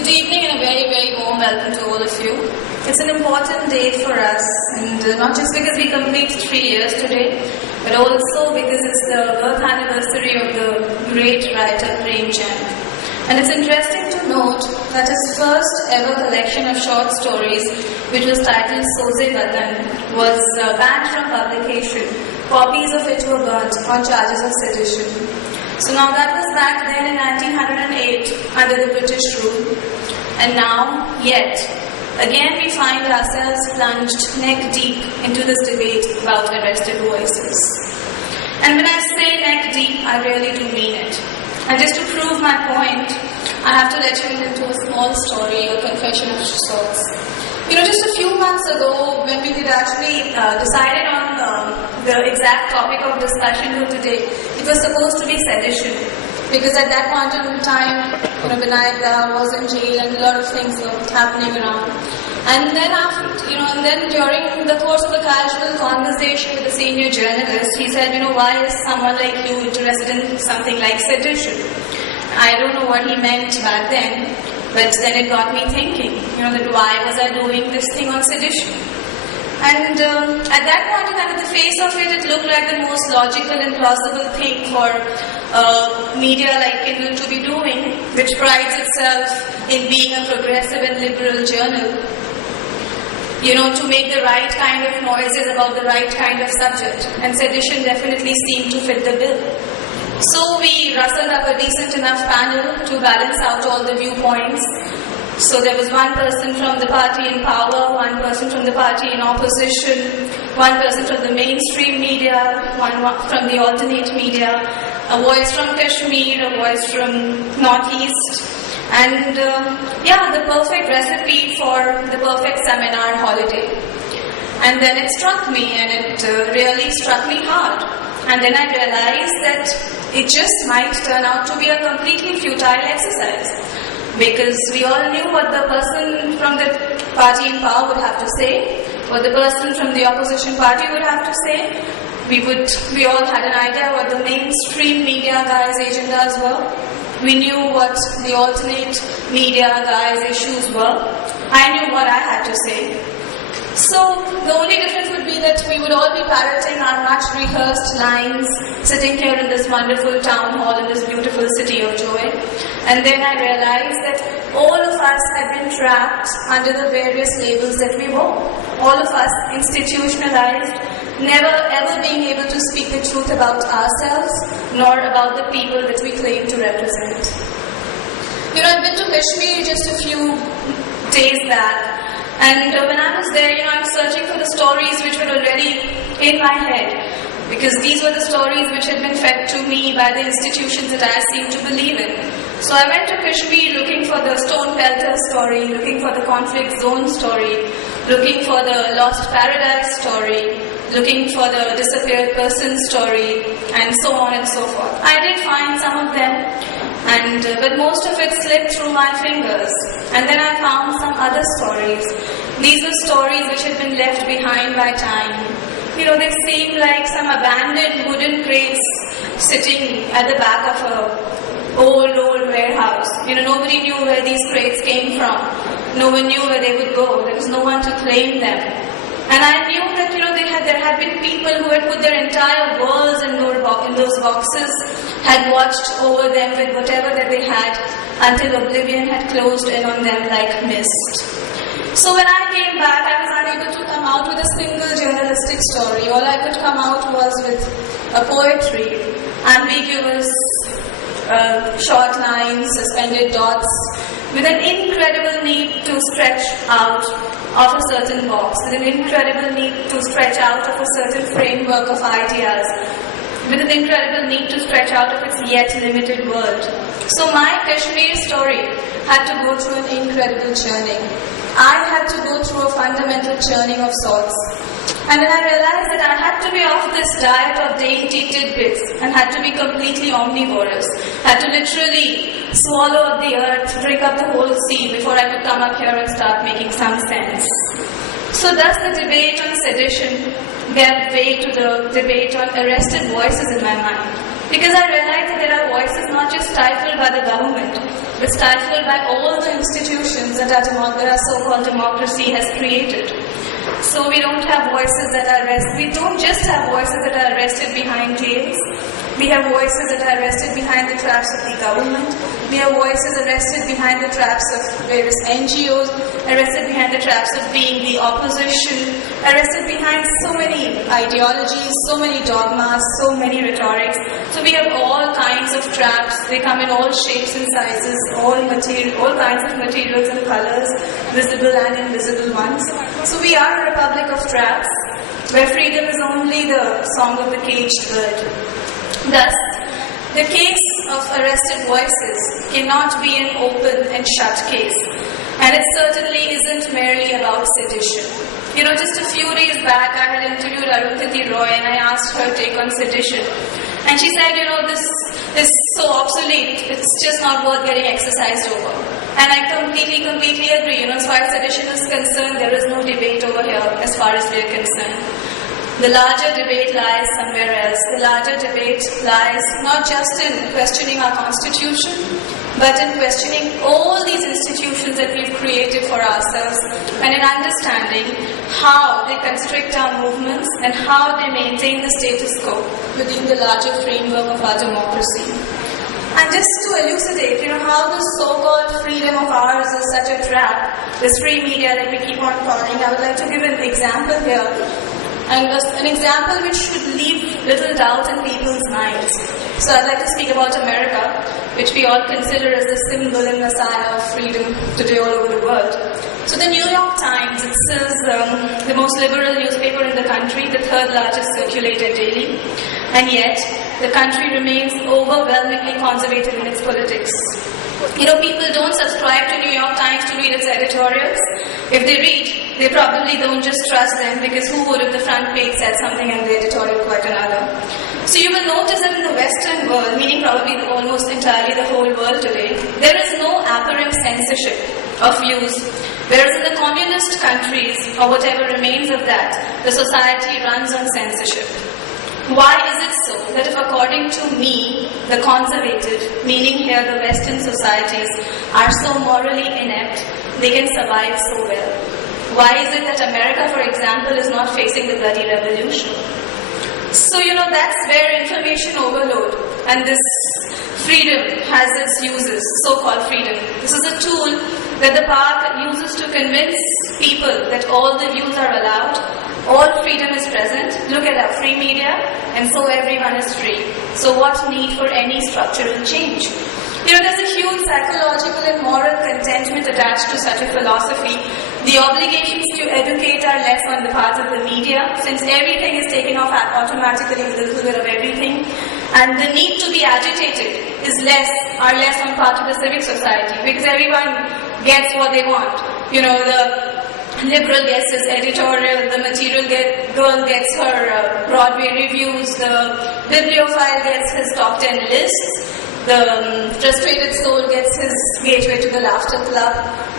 Good evening and a very, very warm welcome to all of you. It's an important day for us, and not just because we complete 3 years today, but also because it's the birth anniversary of the great writer Prem Chand. And it's interesting to note that his first ever collection of short stories, which was titled Soze Watan, was banned from publication. Copies of it were burnt on charges of sedition. So now that was back then in 1908 under the British rule. And now, yet, again we find ourselves plunged neck deep into this debate about arrested voices. And when I say neck deep, I really do mean it. And just to prove my point, I have to let you into a small story, a confession of sorts. Just a few months ago, when we had actually decided on the exact topic of discussion for today, it was supposed to be sedition. Because at that point in time, Vinayak Daha was in jail and a lot of things were happening around. And then during the course of a casual conversation with a senior journalist, he said, why is someone like you interested in something like sedition? I don't know what he meant back then, but then it got me thinking, that why was I doing this thing on sedition? And at that point in time, at the face of it, it looked like the most logical and plausible thing for media like Kindle to be doing, which prides itself in being a progressive and liberal journal. To make the right kind of noises about the right kind of subject. And sedition definitely seemed to fit the bill. So we rustled up a decent enough panel to balance out all the viewpoints. So there was one person from the party in power, one person from the party in opposition, one person from the mainstream media, one from the alternate media, a voice from Kashmir, a voice from Northeast, and the perfect recipe for the perfect seminar holiday. And then it struck me, and it really struck me hard. And then I realized that it just might turn out to be a completely futile exercise. Because we all knew what the person from the party in power would have to say, what the person from the opposition party would have to say. We all had an idea what the mainstream media guys' agendas were. We knew what the alternate media guys' issues were. I knew what I had to say. So the only difference would be that we would all be parroting our much rehearsed lines, sitting here in this wonderful town hall in this beautiful city of joy. And then I realized that all of us had been trapped under the various labels that we wore. All of us institutionalized, never ever being able to speak the truth about ourselves, nor about the people that we claim to represent. I've been to Kashmir just a few days back. And when I was there, I was searching for the stories which were already in my head. Because these were the stories which had been fed to me by the institutions that I seemed to believe in. So I went to Kashmir looking for the Stone Pelter story, looking for the conflict zone story, looking for the lost paradise story, looking for the disappeared person story, and so on and so forth. I did find some of them, but most of it slipped through my fingers. And then I found some other stories. These were stories which had been left behind by time. They seemed like some abandoned wooden crates sitting at the back of a old warehouse. Nobody knew where these crates came from. No one knew where they would go. There was no one to claim them. And I knew that there had been people who had put their entire worlds in those boxes, had watched over them with whatever that they had, until oblivion had closed in on them like mist. So when I came back, I was unable to come out with a single journalistic story. All I could come out was with a poetry, ambiguous, short lines, suspended dots, with an incredible need to stretch out of a certain box, with an incredible need to stretch out of a certain framework of ideas, with an incredible need to stretch out of its yet limited world. So my Kashmir story had to go through an incredible churning. I had to go through a fundamental churning of sorts. And then I realized that I had to be off this diet of dainty tidbits and had to be completely omnivorous. Had to literally swallow up the earth, drink up the whole sea before I could come up here and start making some sense. So thus the debate on sedition gave way to the debate on arrested voices in my mind. Because I realized that there are voices not just stifled by the government, is stifled by all the institutions that our so-called democracy has created. So we don't have voices that are arrested. We don't just have voices that are arrested behind jails. We have voices that are arrested behind the traps of the government. We have voices arrested behind the traps of various NGOs, arrested behind the traps of being the opposition, arrested behind so many ideologies, so many dogmas, so many rhetorics. So we have all kinds of traps. They come in all shapes and sizes, all kinds of materials and colors, visible and invisible ones. So we are a republic of traps, where freedom is only the song of the caged bird. Thus, the case of arrested voices cannot be an open and shut case, and it certainly isn't merely about sedition. Just a few days back, I had interviewed Arundhati Roy and I asked her take on sedition. And she said, this is so obsolete, it's just not worth getting exercised over. And I completely agree. As far as sedition is concerned, there is no debate over here as far as we are concerned. The larger debate lies somewhere else. The larger debate lies not just in questioning our constitution, but in questioning all these institutions that we've created for ourselves, and in understanding how they constrict our movements and how they maintain the status quo within the larger framework of our democracy. And just to elucidate, how this so-called freedom of ours is such a trap, this free media that we keep on calling, I would like to give an example here. And an example which should leave little doubt in people's minds. So I'd like to speak about America, which we all consider as the symbol and messiah of freedom today all over the world. So the New York Times, it says the most liberal newspaper in the country, the third largest circulated daily, and yet the country remains overwhelmingly conservative in its politics. People don't subscribe to New York Times to read its editorials. If they read, they probably don't just trust them, because who would if the front page said something and the editorial quite another. So you will notice that in the Western world, meaning probably almost entirely the whole world today, there is no apparent censorship of views. Whereas in the communist countries, or whatever remains of that, the society runs on censorship. Why is it so that if according to me, the conservative, meaning here the Western societies, are so morally inept, they can survive so well? Why is it that America, for example, is not facing the bloody revolution? So, that's where information overload and this freedom has its uses, so-called freedom. This is a tool that the power uses to convince people that all the views are allowed, all freedom is present. Look at our free media, and so everyone is free. So what need for any structural change? There's a huge psychological and moral contentment attached to such a philosophy. The obligations to educate are less on the part of the media, since everything is taken off automatically with a little bit of everything. And the need to be agitated are less on part of the civic society, because everyone gets what they want. The liberal gets his editorial, the material girl gets her Broadway reviews, the bibliophile gets his top 10 lists, the frustrated soul gets his gateway to the laughter club,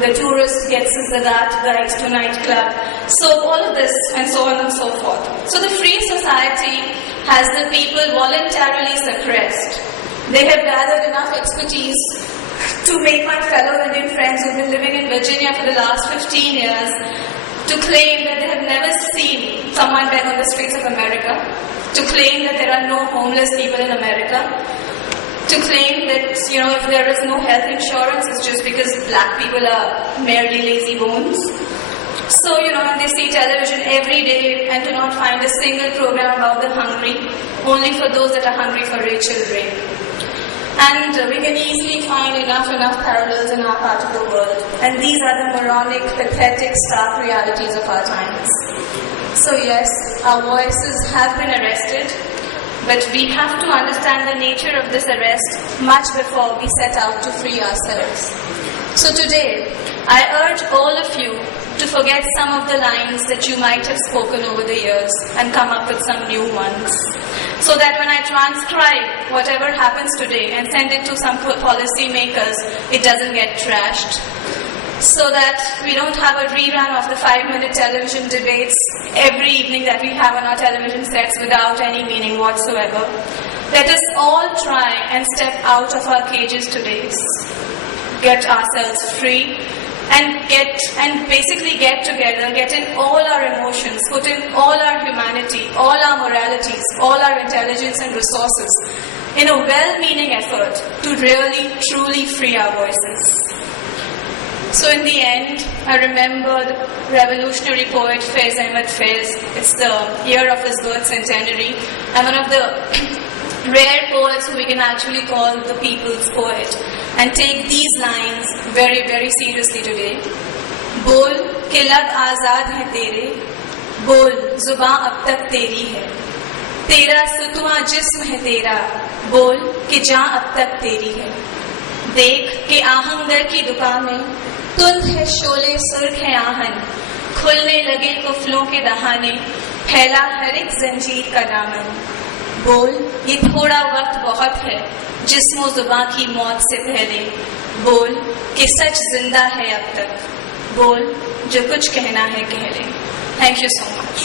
the tourist gets his the guides to nightclub. So all of this and so on and so forth. So the free society has the people voluntarily suppressed. They have gathered enough expertise to make my fellow Indian friends who've been living in Virginia for the last 15 years to claim that they have never seen someone beg on the streets of America, to claim that there are no homeless people in America, to claim that, if there is no health insurance, it's just because black people are merely lazy bones. So, and they see television every day and do not find a single program about the hungry, only for those that are hungry for Rachel Ray. And we can easily find enough parallels in our part of the world. And these are the moronic, pathetic, stark realities of our times. So yes, our voices have been arrested, but we have to understand the nature of this arrest much before we set out to free ourselves. So today, I urge all of you to forget some of the lines that you might have spoken over the years and come up with some new ones. So that when I transcribe whatever happens today and send it to some policy makers, it doesn't get trashed. So that we don't have a rerun of the 5-minute television debates every evening that we have on our television sets without any meaning whatsoever. Let us all try and step out of our cages today. get ourselves free and basically get together, get in all our emotions, put in all our humanity, all our moralities, all our intelligence and resources in a well-meaning effort to really, truly free our voices. So in the end, I remember the revolutionary poet Faiz Ahmad Faiz. It's the year of his birth centenary. I'm one of the rare poets who we can actually call the people's poet and take these lines very, very seriously today. बोल के लब आजाद है तेरे, बोल जुबां अब तक तेरी है, तेरा सुतवां जिस्म है तेरा, बोल कि जां अब तक तेरी है. देख के आहंगर की दुकान में तुंद है शोले सुर्ख है आहन, खुलने लगे कुफलों के दहाने, फैला हर एक जंजीर का दामन. बोल ये थोड़ा वक्त बहुत है जिस्मो जुबां की मौत से पहले, बोल कि सच जिंदा है अब तक, बोल जो कुछ कहना है कह ले. Thank you so much.